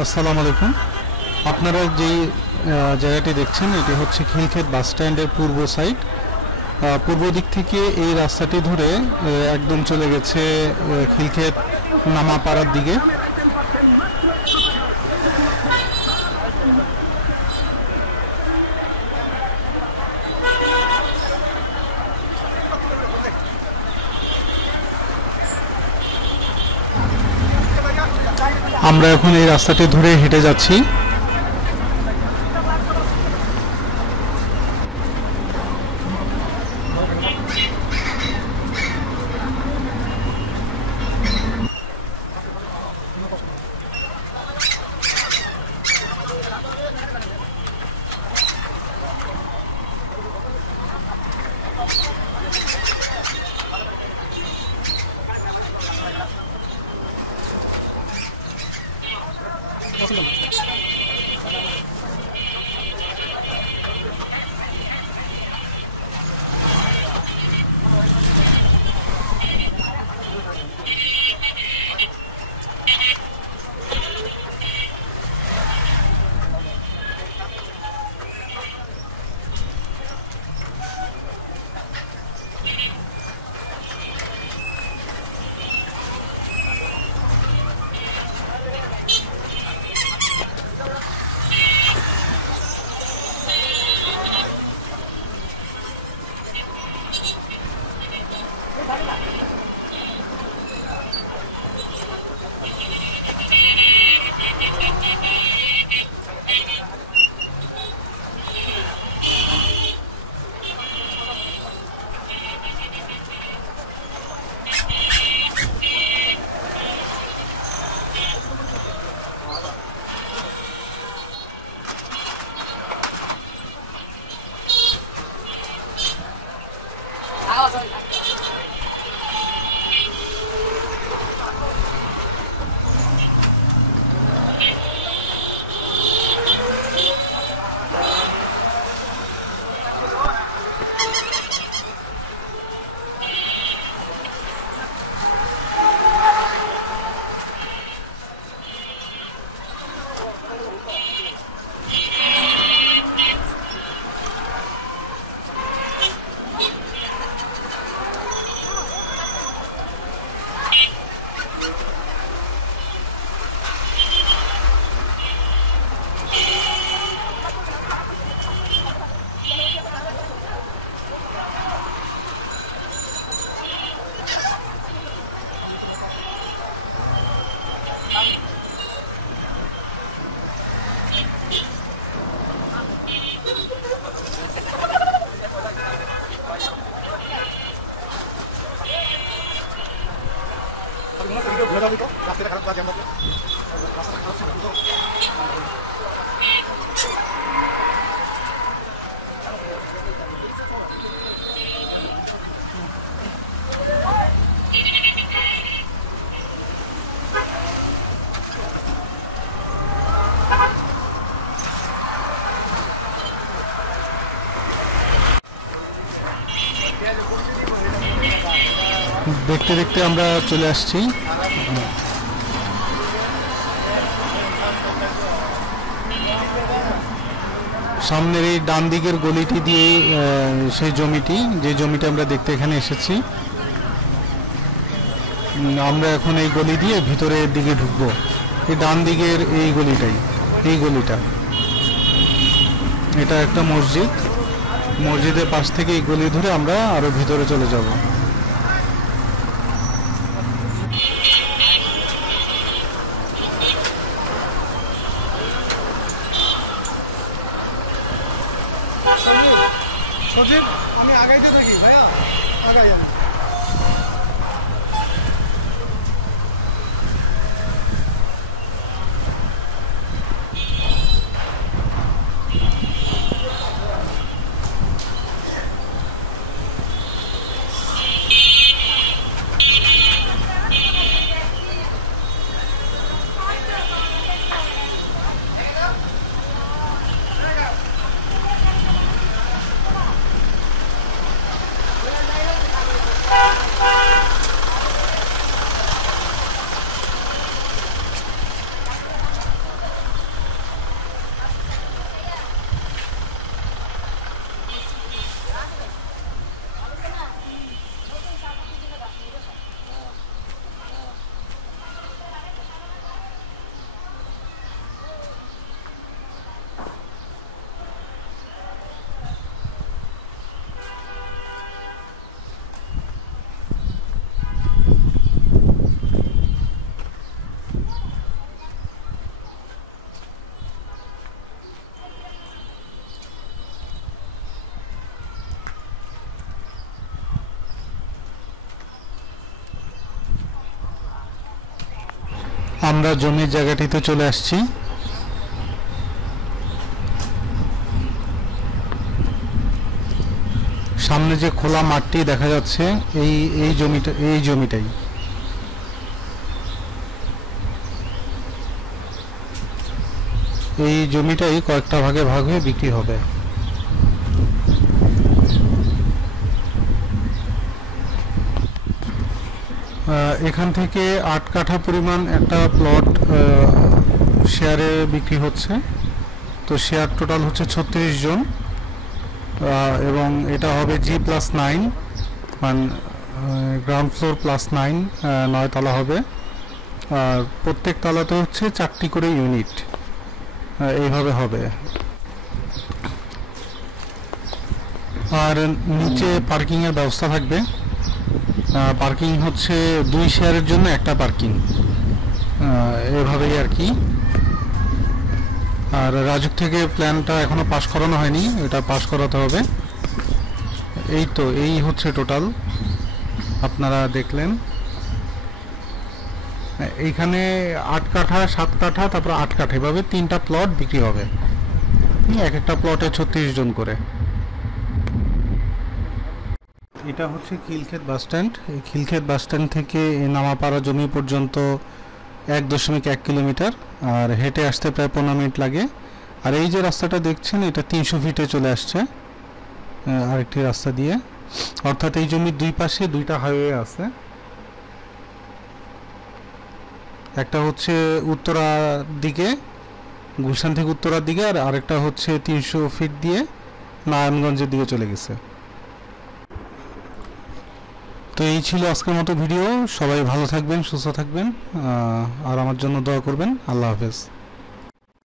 আসসালামু আলাইকুম। আপনারা যে জায়গাটি দেখছেন এটি হচ্ছে খিলক্ষেত বাস স্ট্যান্ডের পূর্ব সাইড। পূর্ব দিক থেকে এই রাস্তাটি ধরে একদম চলে গেছে খিলক্ষেত নামাপাড়ার দিকে। আমরা এখন এই রাস্তাটি ধরে হেঁটে যাচ্ছি। দেখতে দেখতে আমরা চলে আসছি সামনের এই ডান দিকের গলিটি দিয়ে, সেই জমিটি, যে জমিটা আমরা দেখতে এখানে এসেছি। আমরা এখন এই গলি দিয়ে ভিতরের দিকে ঢুকবো। এই ডান দিকের এই গলিটাই, এই গলিটা, এটা একটা মসজিদ। মসজিদের পাশ থেকে এই গলি ধরে আমরা আরো ভিতরে চলে যাব। সজীব, আমি আগাইতে থাকি ভাইয়া, আগাই। আমরা জমির জায়গাটিতে চলে আসছি। সামনে যে খোলা মাঠটি দেখা যাচ্ছে এই জমিটাই। এই জমিটাই কয়েকটা ভাগে ভাগ হয়ে বিক্রি হবে। এখান থেকে 8 কাঠা পরিমাণ একটা প্লট শেয়ারে বিক্রি হচ্ছে। তো শেয়ার টোটাল হচ্ছে 36 জন, এবং এটা হবে G+9, মানে গ্রাউন্ড ফ্লোর +9, 9 তলা হবে। আর প্রত্যেক তলাতে হচ্ছে 4টি করে ইউনিট, এইভাবে হবে। আর নিচে পার্কিংয়ের ব্যবস্থা থাকবে। পার্কিং হচ্ছে 2 শেয়ারের জন্য একটা পার্কিং, এভাবেই আর কি। আর রাজুক থেকে প্ল্যানটা এখনো পাস করানো হয়নি, এটা পাস করাতে হবে। এই তো এই হচ্ছে টোটাল, আপনারা দেখলেন। এইখানে 8 কাঠা, 7 কাঠা, তারপর 8 কাঠা, এভাবে 3টা প্লট বিক্রি হবে। এক একটা প্লটে 36 জন করে। এটা হচ্ছে খিলক্ষেত বাস স্ট্যান্ড। এই খিলক্ষেত বাস স্ট্যান্ড থেকে নামাপাড়া জমি পর্যন্ত 1.1 কিলোমিটার, আর হেঁটে আসতে প্রায় 15 মিনিট লাগে। আর এই যে রাস্তাটা দেখছেন, এটা 300 ফিটে চলে আসছে আরেকটি রাস্তা দিয়ে। অর্থাৎ এই জমির দুই পাশে 2টা হাইওয়ে আছে। একটা হচ্ছে উত্তরার দিকে, গুলশান থেকে উত্তরার দিকে, আর আরেকটা হচ্ছে 300 ফিট দিয়ে নারায়ণগঞ্জের দিকে চলে গেছে। তো এই ছিল আজকের মতো ভিডিও। সবাই ভালো থাকবেন, সুস্থ থাকবেন, আর আমার জন্য দোয়া করবেন। আল্লাহ হাফেজ।